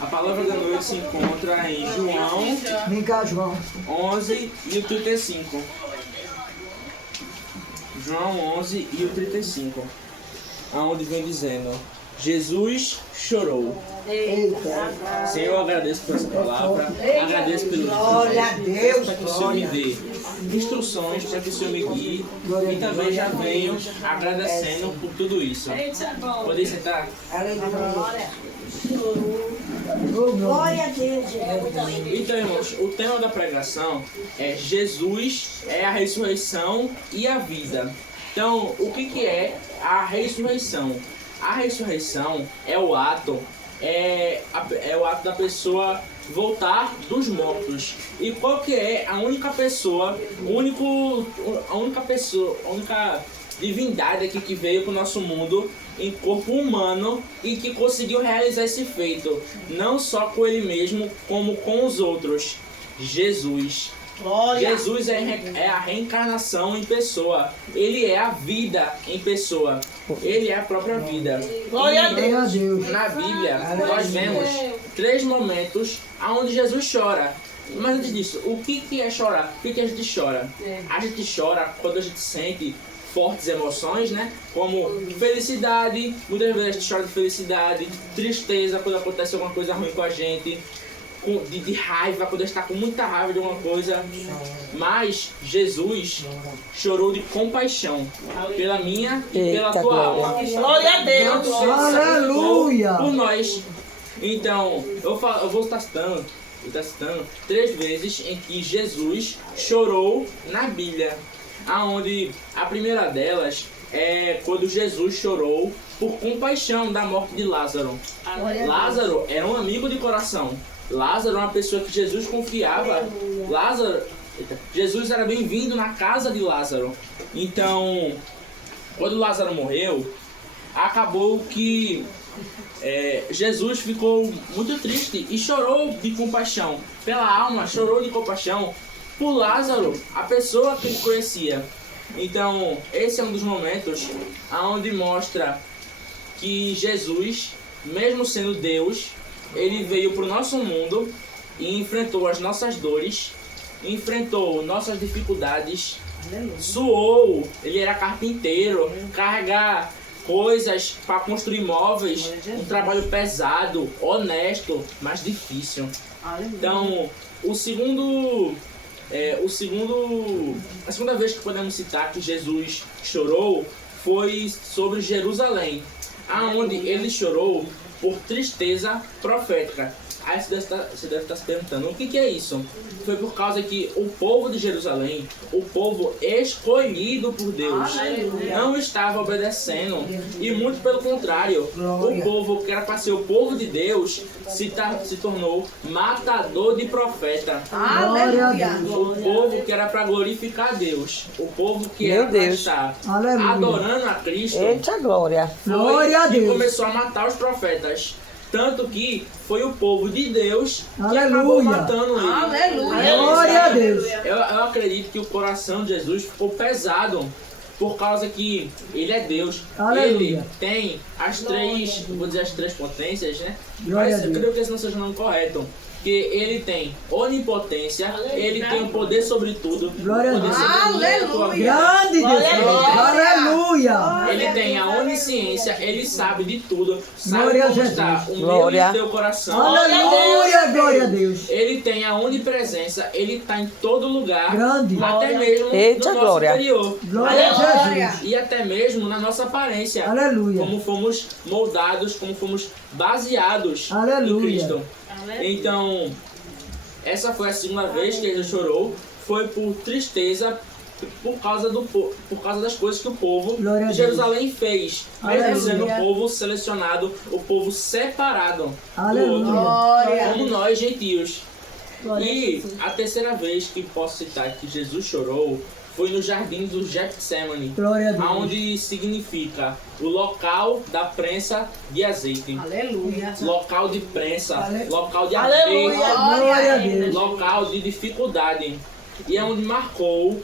A palavra da noite se encontra em João Vem cá, João. 11 e o 35. João 11 e o 35. Aonde vem dizendo: Jesus chorou. Eita. Senhor, eu agradeço por essa palavra. Agradeço pelo Glória a Deus, para que o Senhor me dê instruções, para que o Senhor me guie. E também já venho agradecendo por tudo isso. Podem sentar? Aleluia. Glória a Deus. Então, irmãos, o tema da pregação é Jesus é a ressurreição e a vida. Então, o que é a ressurreição? A ressurreição é o ato da pessoa voltar dos mortos. E qual que é a única pessoa, a única divindade aqui que veio para o nosso mundo em corpo humano e que conseguiu realizar esse feito, não só com ele mesmo, como com os outros? Jesus. Jesus é a reencarnação em pessoa. Ele é a vida em pessoa. Ele é a própria vida. Glória a Deus. Na Bíblia, nós vemos 3 momentos onde Jesus chora. Mas antes disso, o que é chorar? O que a gente chora? A gente chora quando a gente sente fortes emoções, né? Como felicidade. Muitas vezes a gente chora de felicidade, tristeza quando acontece alguma coisa ruim com a gente, de raiva, quando a gente está com muita raiva de alguma coisa. Mas Jesus chorou de compaixão pela minha e pela tua alma. Glória a Deus. Aleluia. Por nós. Então, eu vou estar citando 3 vezes em que Jesus chorou na Bíblia. Aonde a primeira delas é quando Jesus chorou por compaixão da morte de Lázaro. Lázaro era um amigo de coração. Lázaro era uma pessoa que Jesus confiava. Jesus era bem-vindo na casa de Lázaro. Então, quando Lázaro morreu, acabou que Jesus ficou muito triste e chorou de compaixão pela alma, chorou de compaixão por Lázaro, a pessoa que ele conhecia. Então, esse é um dos momentos onde mostra que Jesus, mesmo sendo Deus, ele veio para o nosso mundo e enfrentou as nossas dores, enfrentou nossas dificuldades, suou, ele era carpinteiro, carregar coisas para construir móveis, um trabalho pesado, honesto, mas difícil. Então, a segunda vez que podemos citar que Jesus chorou foi sobre Jerusalém, aonde ele chorou por tristeza profética. Aí você deve estar se perguntando, o que é isso? Foi por causa que o povo de Jerusalém, o povo escolhido por Deus, não estava obedecendo. E muito pelo contrário, o povo que era para ser o povo de Deus se tornou matador de profeta. O povo que era para glorificar a Deus, o povo que era para estar adorando a Cristo, Eita glória. Glória a que Deus. começou a matar os profetas. Tanto que foi o povo de Deus que Aleluia. acabou matando ele. Glória a Deus. Eu acredito que o coração de Jesus ficou pesado por causa que ele é Deus. Aleluia. Ele tem as 3, vou dizer as 3 potências, né? Glória Mas a eu Deus. creio que esse não seja o nome correto. Porque ele tem onipotência, ele tem o poder sobre tudo. Glória a poder Deus. sobre tudo, a tua vida. Grande Deus. Aleluia. Ele tem a onisciência, ele sabe de tudo, sabe Glória a como Jesus. está o meu e Glória. o teu coração. Aleluia. Glória a Deus. Ele tem a onipresença, ele está em todo lugar, Grande. até mesmo Eita, no nosso glória. interior. Glória a Jesus. E até mesmo na nossa aparência. Aleluia. Como fomos moldados, como fomos baseados Aleluia. em Cristo. Então, essa foi a segunda vez que ele chorou, foi por tristeza, por causa das coisas que o povo Glória a de Deus. Jerusalém fez, mesmo Aleluia. sendo o povo selecionado, o povo separado do Aleluia. outro, como nós gentios. E a terceira vez que posso citar que Jesus chorou foi no jardim do Getsemane, Glória a Deus. onde significa o local da prensa de azeite. Aleluia. Local de prensa, local de Aleluia. aperto, Glória a Deus. local de dificuldade. E é onde marcou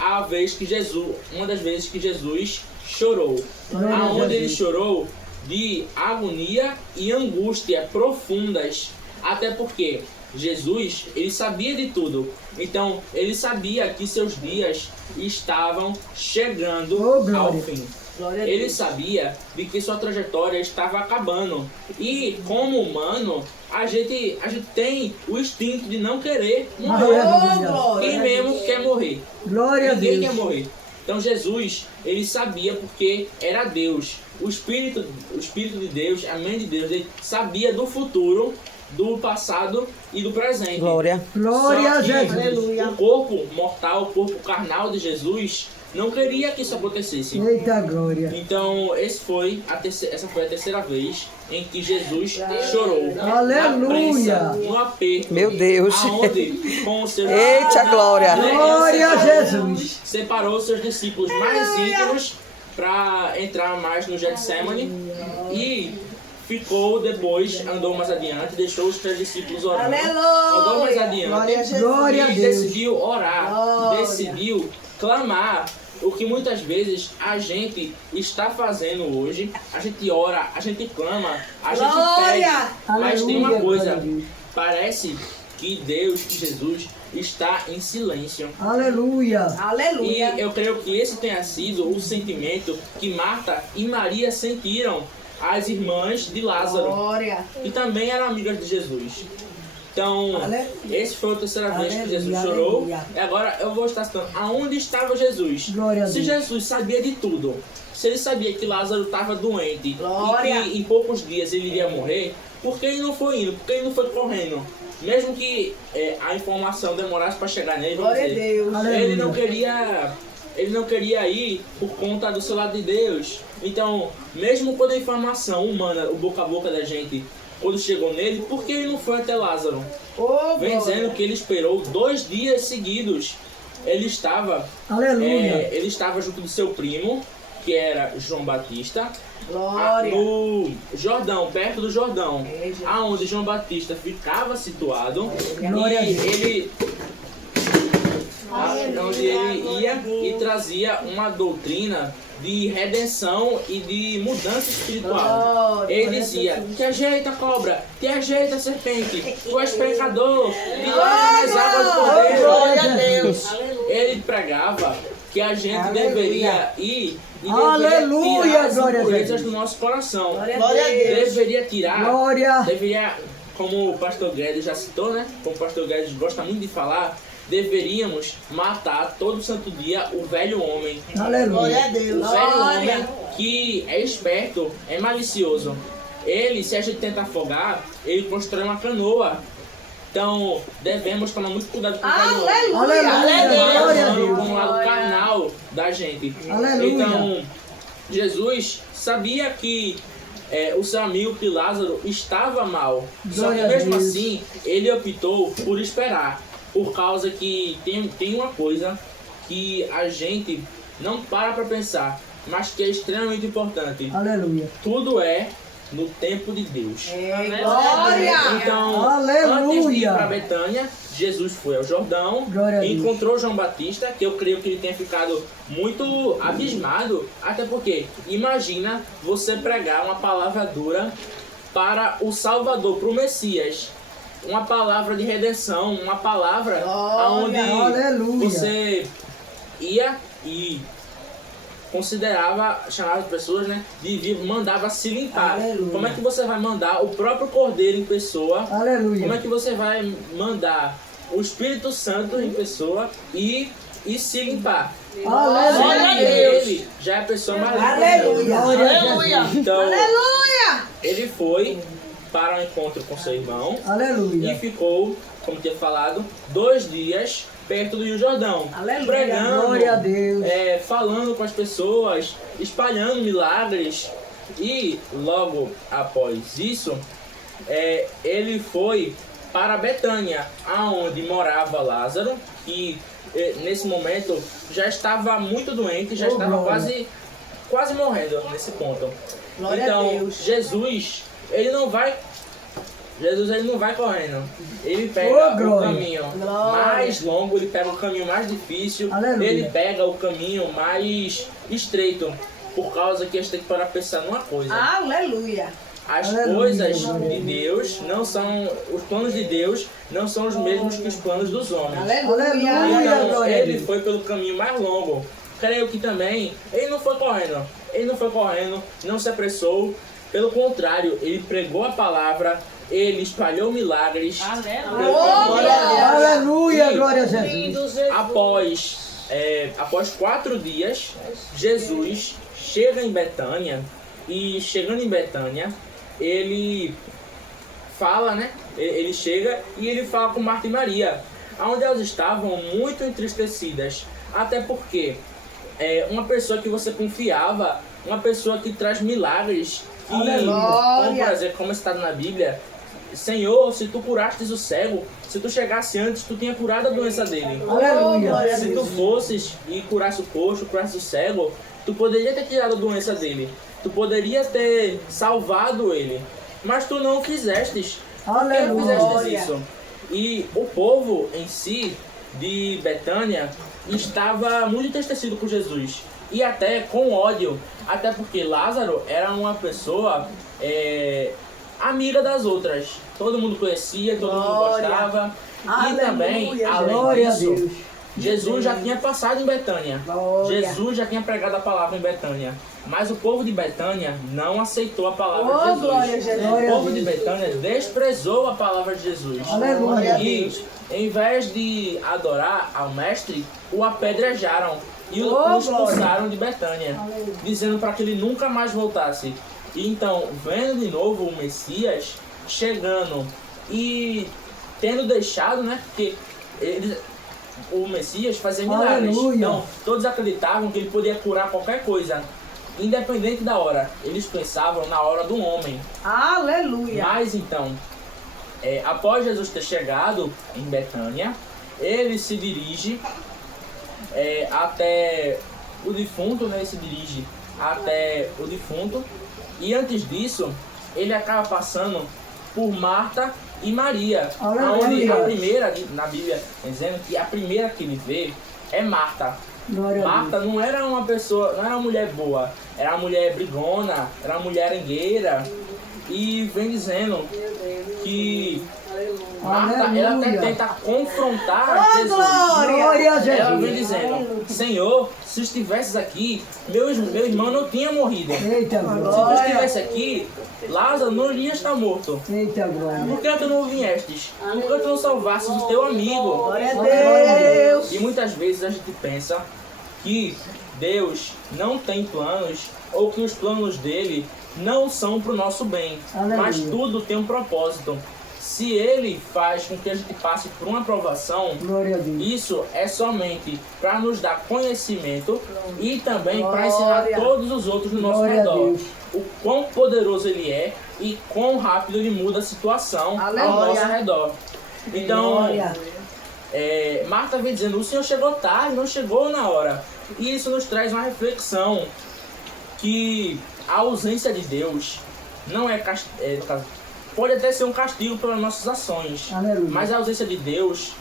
a vez que Jesus, uma das vezes que Jesus chorou. Glória a Aonde ele Jesus. chorou de agonia e angústia profundas. Até porque Jesus, ele sabia de tudo. Então, ele sabia que seus dias estavam chegando ao fim. Ele sabia de que sua trajetória estava acabando. E, como humano, a gente tem o instinto de não querer morrer. Quem mesmo quer morrer? Glória a Ninguém Deus. quer morrer. Então Jesus, ele sabia porque era Deus. O Espírito de Deus, a mente de Deus, ele sabia do futuro, do passado e do presente. Glória. Glória Só a que Jesus. o corpo mortal, o corpo carnal de Jesus, não queria que isso acontecesse. Eita glória. Então, essa foi a terceira vez em que Jesus chorou. Aleluia. Na prensa, no aperto. Meu Deus. Aonde, com os seus Eita, glória. Glória a Jesus. separou seus discípulos mais íntimos para entrar mais no Getsemane e ficou depois, andou mais adiante, deixou os três discípulos orando. Andou mais adiante Glória a e Deus. decidiu orar, decidiu clamar. O que muitas vezes a gente está fazendo hoje, a gente ora, a gente clama, a gente pede, mas tem uma Aleluia, coisa, glória a Deus. parece que Deus, que Jesus, está em silêncio. Aleluia. E eu creio que esse tenha sido o sentimento que Marta e Maria sentiram, as irmãs de Lázaro, que também eram amigas de Jesus. Então, esse foi a terceira vez que Jesus chorou. E agora eu vou estar citando aonde estava Jesus. Glória a Se Deus. Jesus sabia de tudo, se ele sabia que Lázaro estava doente e que em poucos dias ele iria morrer, por que ele não foi indo? Por que ele não foi correndo? Mesmo que a informação demorasse para chegar nele, vamos dizer, ele não queria ir por conta do seu lado de Deus. Então, mesmo quando a informação humana, o boca a boca da gente, quando chegou nele, por que ele não foi até Lázaro? Vem dizendo que ele esperou 2 dias seguidos. Ele estava junto do seu primo, que era João Batista, no Jordão, perto do Jordão, aonde João Batista ficava situado, Glória a e Deus. onde ele ia e trazia uma doutrina de redenção e de mudança espiritual. Ele dizia: te ajeita, cobra, te ajeita, serpente, tu és pecador, de lá nas águas do cordeiro. Glória a Deus. Ele pregava que a gente deveria ir e Aleluia, deveria tirar as glória a impurezas Deus. do nosso coração. Glória a Deus. Deveria tirar, Glória. como o pastor Guedes já citou, né? Como o pastor Guedes gosta muito de falar, deveríamos matar todo santo dia o velho homem. Aleluia. a Deus. O velho homem que é esperto, é malicioso. Ele, se a gente tenta afogar, ele constrói uma canoa. Então, devemos tomar muito cuidado com o velho homem. Aleluia. Glória a Deus. Com o lado carnal da gente. Aleluia. Então, Jesus sabia que o seu amigo que Lázaro estava mal. Só que Glória a mesmo Deus. assim, ele optou por esperar. Por causa que tem uma coisa que a gente não para pensar, mas que é extremamente importante. Aleluia. Tudo é no tempo de Deus. Então, Aleluia. antes de ir para Betânia, Jesus foi ao Jordão, Glória a Deus. encontrou João Batista, que eu creio que ele tenha ficado muito abismado, até porque imagina você pregar uma palavra dura para o Salvador, para o Messias. Uma palavra de redenção, uma palavra onde Aleluia. você ia e chamava as pessoas, né, de vir, mandava se limpar. Aleluia. Como é que você vai mandar o próprio Cordeiro em pessoa? Aleluia. Como é que você vai mandar o Espírito Santo em pessoa e se limpar? Aleluia. Ele já é a pessoa mais limpa. Aleluia. Aleluia. Então, ele foi para o encontro com seu irmão e Aleluia. ficou, como tinha falado, 2 dias perto do Rio Jordão, Glória a pregando, Deus. falando com as pessoas, espalhando milagres. E logo após isso, ele foi para Betânia, aonde morava Lázaro, que nesse momento já estava muito doente, já estava quase morrendo nesse ponto. Então, Jesus ele não vai correndo. Ele pega o caminho mais longo, ele pega o caminho mais difícil, Aleluia. ele pega o caminho mais estreito. por causa que a gente tem que parar pra pensar numa coisa. Aleluia. As Aleluia. coisas de Deus não são... Os planos de Deus não são os mesmos que os planos dos homens. Aleluia. Então, Glória a ele Deus. foi pelo caminho mais longo. Creio que também, ele não foi correndo, não se apressou. Pelo contrário, ele pregou a palavra, ele espalhou milagres. Aleluia, glória a Jesus. Após 4 dias, Jesus chega em Betânia. E chegando em Betânia, ele fala, né? Ele chega e ele fala com Marta e Maria, onde elas estavam muito entristecidas. Até porque uma pessoa que você confiava, uma pessoa que traz milagres, que, como por exemplo, como está na Bíblia, Senhor, se tu curastes o cego, se tu chegasse antes, tu tinha curado a doença dele. Aleluia. Se tu fosses e curasse o coxo, curasse o cego, tu poderia ter tirado a doença dele. Tu poderia ter salvado ele. Mas tu não o fizestes. Por que não fizestes isso? E o povo em si, de Betânia, estava muito entristecido com Jesus. E até com ódio. Até porque Lázaro era uma pessoa amiga das outras. Todo mundo conhecia, todo mundo gostava. E também, além disso, Jesus já tinha passado em Betânia. Jesus já tinha pregado a palavra em Betânia. Mas o povo de Betânia não aceitou a palavra de Jesus. O povo de Betânia desprezou a palavra de Jesus. E, em vez de adorar ao mestre, o apedrejaram e o expulsaram de Betânia, dizendo para que ele nunca mais voltasse. E então, vendo de novo o Messias chegando e tendo deixado, né, porque o Messias fazia milagres. Então, todos acreditavam que ele podia curar qualquer coisa, independente da hora. Eles pensavam na hora do homem. Aleluia. Mas então, após Jesus ter chegado em Betânia, ele se dirige até o defunto, né? Ele se dirige até o defunto. E antes disso, ele acaba passando por Marta e Maria. Onde a primeira, na Bíblia, dizendo que a primeira que ele vê é Marta. Marta não era uma pessoa, não era uma mulher boa, era uma mulher brigona, era uma mulher arengueira. E vem dizendo que Marta, ela até tenta confrontar Jesus. Ela vem dizendo, Senhor, se estivesses aqui, meu irmão não tinha morrido. Se tu estivesse aqui, Lázaro não iria estar morto. Por que tu não viestes? Por que tu não salvasses o teu amigo? E muitas vezes a gente pensa que Deus não tem planos, ou que os planos dele não são para o nosso bem. Mas tudo tem um propósito. Se ele faz com que a gente passe por uma provação, isso é somente para nos dar conhecimento e também para ensinar todos os outros no nosso redor o quão poderoso ele é e quão rápido ele muda a situação ao nosso redor. Então, Marta vem dizendo, o Senhor chegou tarde, não chegou na hora. E isso nos traz uma reflexão que a ausência de Deus não pode até ser um castigo pelas nossas ações. Mas a ausência de Deus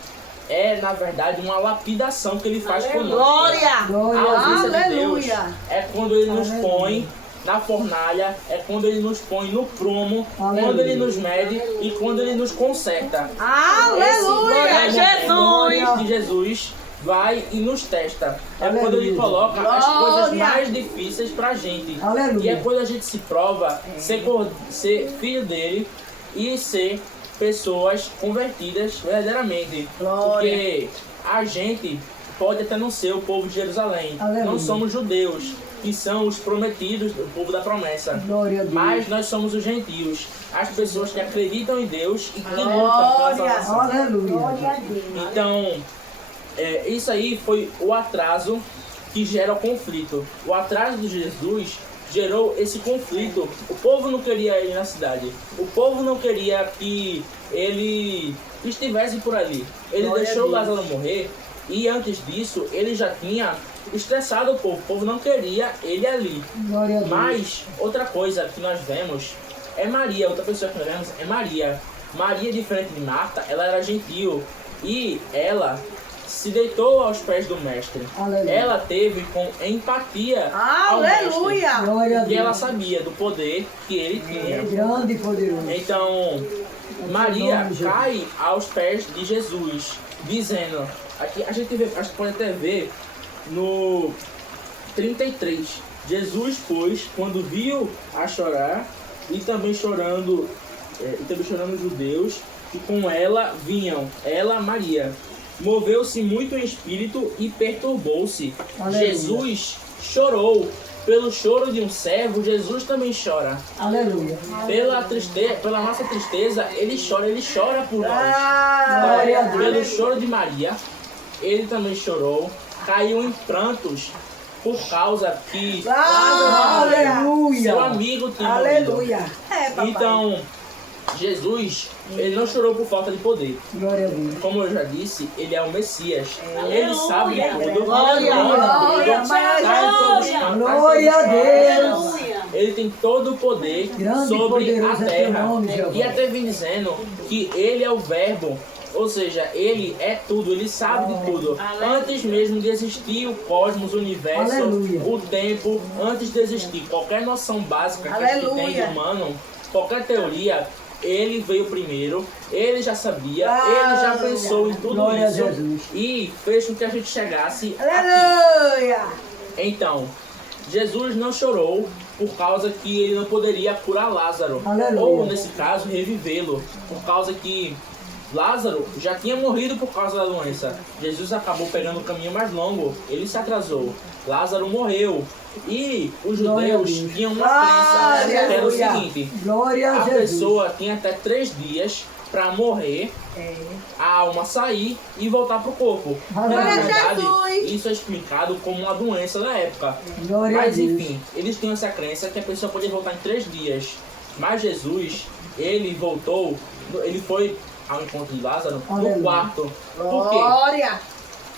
é, na verdade, uma lapidação que ele faz conosco. A ausência de Deus é quando ele nos põe na fornalha, é quando ele nos põe no prumo, quando ele nos mede e quando ele nos conserta. Aleluia, Jesus! Que Jesus vai e nos testa. É quando ele coloca as coisas mais difíceis pra gente. E é quando a gente se prova ser filho dele e ser pessoas convertidas verdadeiramente. Porque a gente pode até não ser o povo de Jerusalém. Não somos judeus, que são os prometidos, o povo da promessa. Mas nós somos os gentios, as pessoas que acreditam em Deus e que lutam pela salvação. Então, isso aí foi o atraso que gera o conflito. O atraso de Jesus gerou esse conflito. O povo não queria ir na cidade. O povo não queria que ele estivesse por ali. Ele deixou Lázaro morrer e antes disso ele já tinha estressado o povo não queria ele ali. Mas outra coisa que nós vemos é Maria. Outra pessoa que nós vemos é Maria. Maria, diferente de Marta, ela era gentil. E ela se deitou aos pés do mestre. Aleluia. Ela teve com empatia ao mestre. Glória a E ela Deus. sabia do poder que ele tinha. Grande e poderoso. Então, Maria cai aos pés de Jesus, dizendo, aqui a gente pode até ver no 33, Jesus, pois, quando viu a chorar, e também chorando os judeus, que com ela vinham, ela, Maria, moveu-se muito em espírito e perturbou-se. Aleluia. Jesus chorou. Pelo choro de um servo, Jesus também chora. Aleluia. Pela nossa tristeza, ele chora por nós. Glória a Deus. Pelo choro de Maria, ele também chorou, caiu em prantos por causa que Aleluia. seu amigo tinha morrido. Aleluia. Então, Jesus, ele não chorou por falta de poder. Glória a Deus. Como eu já disse, ele é o Messias. Ele sabe de tudo. Glória a Deus. Sabe todos os cantos, Glória a Deus. Ele tem todo o poder Grande e sobre a poderoso é teu terra. nome, Jeová. E até vem dizendo que ele é o verbo, ou seja, ele é tudo, ele sabe de tudo. Antes mesmo de existir o cosmos, o universo, Aleluia. o tempo, antes de existir qualquer noção básica que a gente tem de humano, qualquer teoria, ele veio primeiro, ele já sabia, ele já pensou em tudo Glória a isso Jesus. e fez com que a gente chegasse aqui. Aleluia. Então, Jesus não chorou por causa que ele não poderia curar Lázaro. Aleluia. Ou, nesse caso, revivê-lo. Por causa que Lázaro já tinha morrido por causa da doença. Jesus acabou pegando o caminho mais longo. Ele se atrasou. Lázaro morreu. E os Glória a judeus Deus. tinham uma crença que era o Aleluia. seguinte. Glória a A Jesus. pessoa tinha até 3 dias para morrer, a alma sair e voltar pro corpo. Glória Na a verdade, Jesus. isso é explicado como uma doença da época. Glória a Mas Deus. enfim, eles tinham essa crença que a pessoa podia voltar em 3 dias. Mas Jesus, ele voltou, ele foi ao encontro de Lázaro no Aleluia. quarto. Por quê?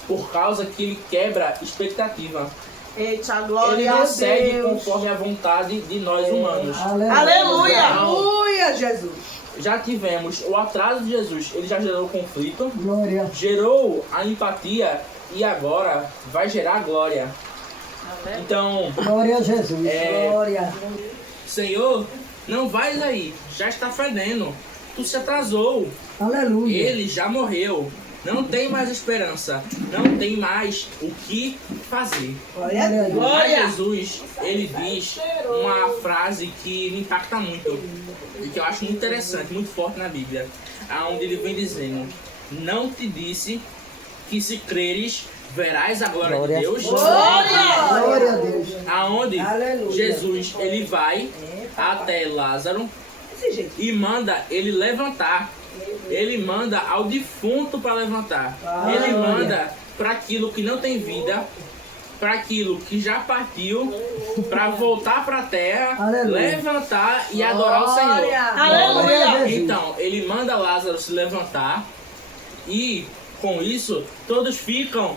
Por causa que ele quebra expectativa. Eita, Ele glória não a segue Deus. conforme a vontade de nós humanos. Aleluia. Aleluia, Jesus. Já tivemos o atraso de Jesus, ele já gerou conflito, Glória. gerou a empatia e agora vai gerar a glória. Então, Glória a Jesus. É. Glória. Senhor, não vais aí, já está fedendo, tu se atrasou, Aleluia. ele já morreu, não tem mais esperança, não tem mais o que fazer. Glória a Deus. Mas Jesus, ele diz uma frase que me impacta muito e que eu acho muito interessante, muito forte na Bíblia, aonde ele vem dizendo: não te disse que se creres verás a glória de Deus? Glória a Deus. Aonde Aleluia. Jesus, ele vai até Lázaro e manda ele levantar. Ele manda ao defunto para levantar. Ele manda para aquilo que não tem vida, para aquilo que já partiu, para voltar para a terra, Aleluia. levantar e adorar o Senhor. Glória a Jesus. Então, ele manda Lázaro se levantar e com isso todos ficam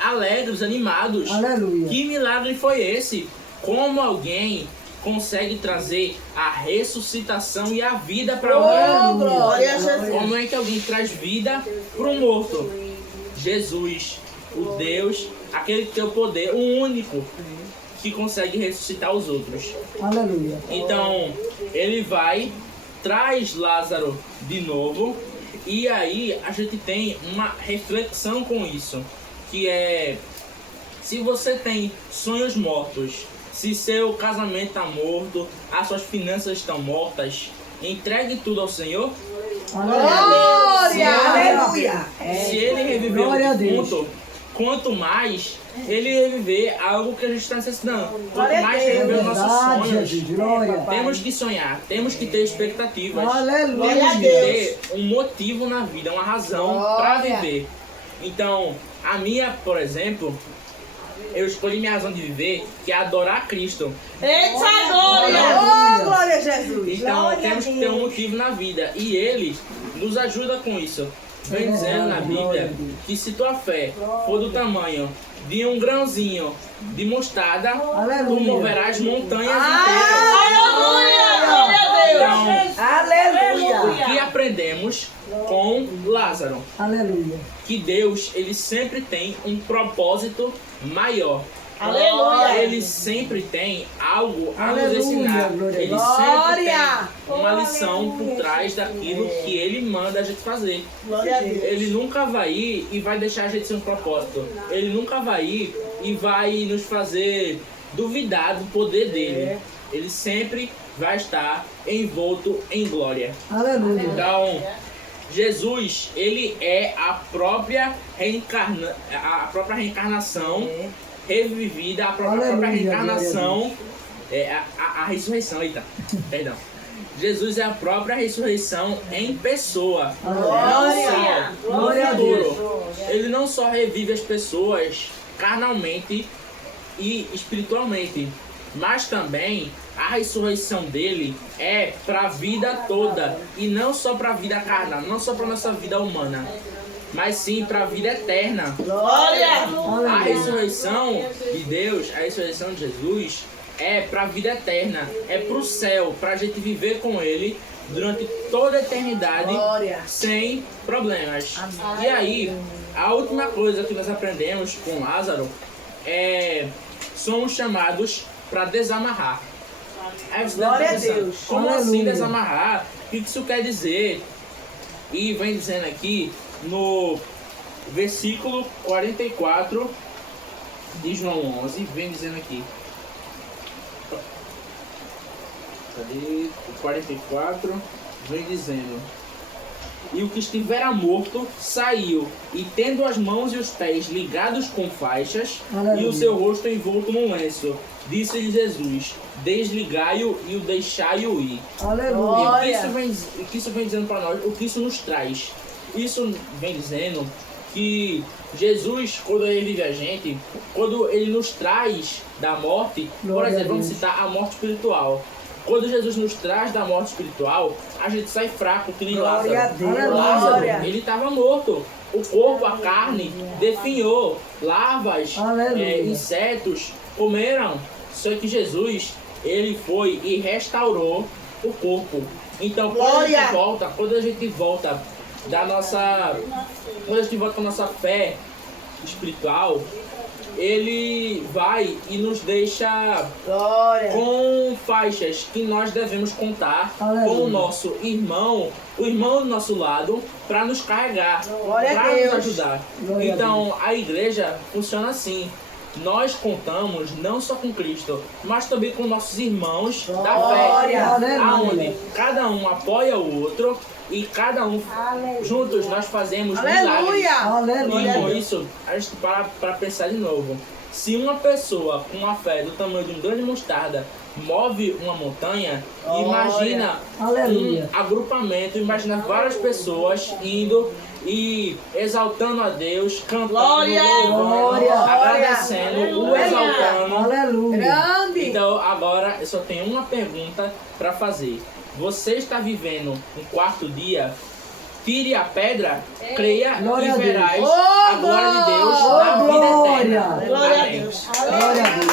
alegres, animados. Aleluia. Que milagre foi esse? Como alguém consegue trazer a ressuscitação e a vida para alguém? Glória a Jesus. Como é que alguém traz vida para um morto? Jesus, o Deus, aquele que tem o poder, o único que consegue ressuscitar os outros. Aleluia. Então, ele vai, traz Lázaro de novo, e aí a gente tem uma reflexão com isso, que é: se você tem sonhos mortos, se seu casamento está morto, as suas finanças estão mortas, entregue tudo ao Senhor. Glória. Aleluia. Se ele reviveu Glória a o Deus. defunto, quanto mais ele reviver algo que a gente está necessitando. Quanto Glória a mais Deus. reviver os nossos Verdade, sonhos, Jesus. Glória. temos que sonhar, temos que ter expectativas. Aleluia. Temos que ter um motivo na vida, uma razão para viver. Então, a minha, por exemplo, eu escolhi minha razão de viver, que é adorar Cristo. Eita, glória. Aleluia. Glória a Jesus. Então, temos que ter um motivo na vida. E Ele nos ajuda com isso. Vem dizendo na Bíblia que se tua fé for do tamanho de um grãozinho de mostarda, tu Aleluia. moverás montanhas inteiras. Aleluia. Glória a Então, Aleluia. o que aprendemos com Lázaro? Aleluia. Que Deus, ele sempre tem um propósito maior. Aleluia. Ele sempre tem algo a nos Aleluia, ensinar. glória a Ele Deus. sempre tem uma lição por trás daquilo que ele manda a gente fazer. Glória a Deus. Ele nunca vai ir e vai deixar a gente sem um propósito. Ele nunca vai ir e vai nos fazer duvidar do poder dele. Ele sempre vai estar envolto em glória. Aleluia. Então, Jesus, ele é a própria reencarnação revivida, a própria Aleluia, reencarnação, a ressurreição, eita, perdão. Jesus é a própria ressurreição em pessoa. Glória. No Glória a futuro, ele não só revive as pessoas carnalmente e espiritualmente, mas também a ressurreição dele é para a vida toda e não só para a vida carnal, não só para nossa vida humana, mas sim para a vida eterna. Glória. A ressurreição de Deus, a ressurreição de Jesus é para a vida eterna, é para o céu, para a gente viver com ele durante toda a eternidade Glória. sem problemas. E aí, a última coisa que nós aprendemos com Lázaro é somos chamados para desamarrar. Aí você deve Glória estar a pensando, Deus. como assim Aleluia. desamarrar? O que isso quer dizer? E vem dizendo aqui no versículo 44 de João 11, vem dizendo aqui. Cadê? O 44 vem dizendo: e o que estivera morto saiu, e tendo as mãos e os pés ligados com faixas, Aleluia. e o seu rosto envolto num lenço, disse-lhe Jesus: desligai-o e o deixai-o ir. Aleluia. E Glória. o que isso vem dizendo para nós? O que isso nos traz? Isso vem dizendo que Jesus, quando ele vive a gente, quando ele nos traz da morte, por Glória a exemplo, vamos Deus. citar a morte espiritual. Quando Jesus nos traz da morte espiritual, a gente sai fraco, que nem Glória a Lázaro. Deus. Lázaro, Glória. ele estava morto. O corpo, a carne, definhou. Larvas, Aleluia. insetos comeram. Só que Jesus, ele foi e restaurou o corpo. Então, Glória. quando a gente volta da nossa, quando a gente volta com a nossa fé espiritual, ele vai e nos deixa Glória. com faixas que nós devemos contar Aleluia. com o nosso irmão, o irmão do nosso lado, para nos carregar, Glória a para nos Deus. ajudar. Glória a Então, a igreja funciona assim. Nós contamos não só com Cristo, mas também com nossos irmãos da fé. Glória. Aleluia. Aonde cada um apoia o outro e cada um juntos nós fazemos milagres. Aleluia. Aleluia. E com isso, a gente para pensar de novo. Se uma pessoa com uma fé do tamanho de um grão de mostarda move uma montanha, Glória. imagina Aleluia. um agrupamento, imagina várias pessoas indo e exaltando a Deus, cantando, Glória. louvando, Glória. agradecendo, o Aleluia. exaltando. Aleluia. Grande. Então agora eu só tenho uma pergunta para fazer. Você está vivendo um quarto dia? Tire a pedra, creia Glória a e verás Deus. a glória de Deus na vida Glória. eterna. Glória a Amém. Deus. Glória a Deus.